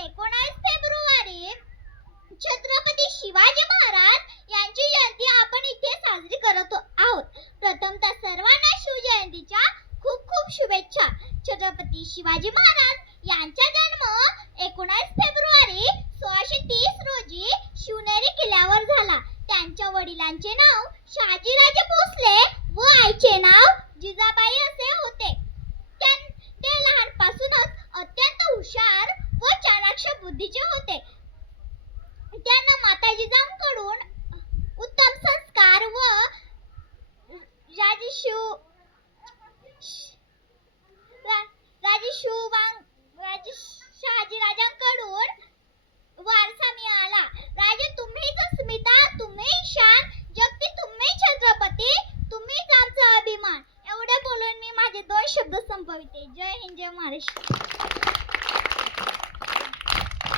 February Chhatrapati Shivaji Maharaj यांची जयंती आपण इथे साजरी करत आहोत. सर्वांना शिवजयंतीच्या खूप खूप शुभेच्छा. छत्रपती शिवाजी महाराज यांचा जन्म एकोणावीस फेब्रुवारी सोळाशे तीस रोजी शिवनेरी किल्ल्यावर झाला. त्यांच्या वडिलांचे नाव शहाजी बुद्धीचे होते. त्यांना माताजीजांकडून उत्तम संस्कार व राजशिव रा- राजशिवांग राज शहाजीराजांकडून वारसा मिळाला. राजे तुम्हीच अस्मिता तुम्ही शान जगती तुम्ही छत्रपती तुम्हीच आमचा अभिमान. एवढे बोलून मी माझे दोन शब्द संपविते. जय हिंद जय महाराष्ट्र.